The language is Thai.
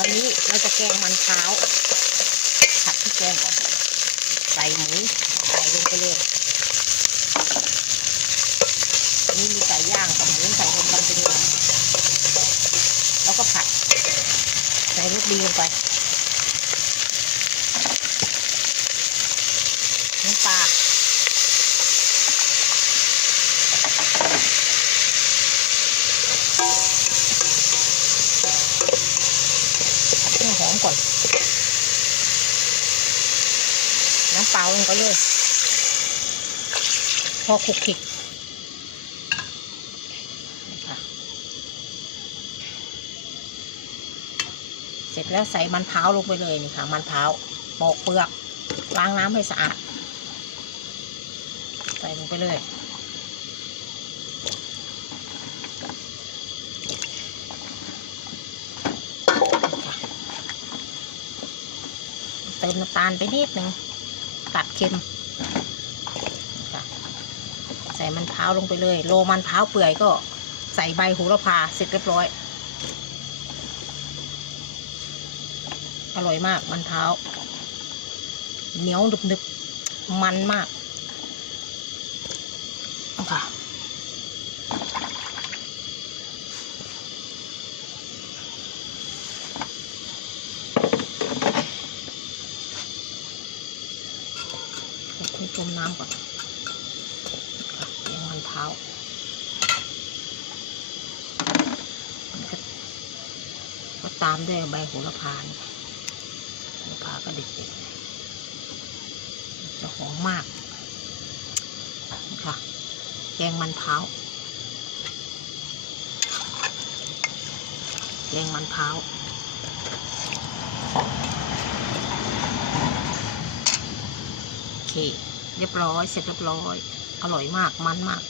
วันนี้เราจะแกงมันเท้าผัดที่แกงก่อน ใส่หมูใส่ลงไปเลยนนี้มีไก่ย่างกับหมูใส่รวมกันไปเลยแล้วก็ผัด ใส่รสดีลงไปน้ำปลา ก่อน น้ำเปล่าลงไปเลย พอคลุกคลิกเสร็จแล้วใส่มันเท้าลงไปเลยนี่ค่ะ มันเท้าปอกเปลือกล้างน้ำให้สะอาด ใส่ลงไปเลย เติมน้ำตาลไปนิดหนึ่งตัดเค็มใส่มันเท้าลงไปเลย โลมันเท้าเปื่อยก็ใส่ใบโหระพาเสร็จเรียบร้อย อร่อยมากมันเท้าเหนียวหนึบๆมันมากเอาค่ะ ให้ต้มน้ำก่อนค่ะแกงมันเท้ามันก็ก็ตามด้วยใบโหระพานโหระพาก็เด็ดๆจะหอมมากค่ะแกงมันเท้าแกงมันเท้า โอเค เรียบร้อยเสร็จเรียบร้อย อร่อยมากมันมาก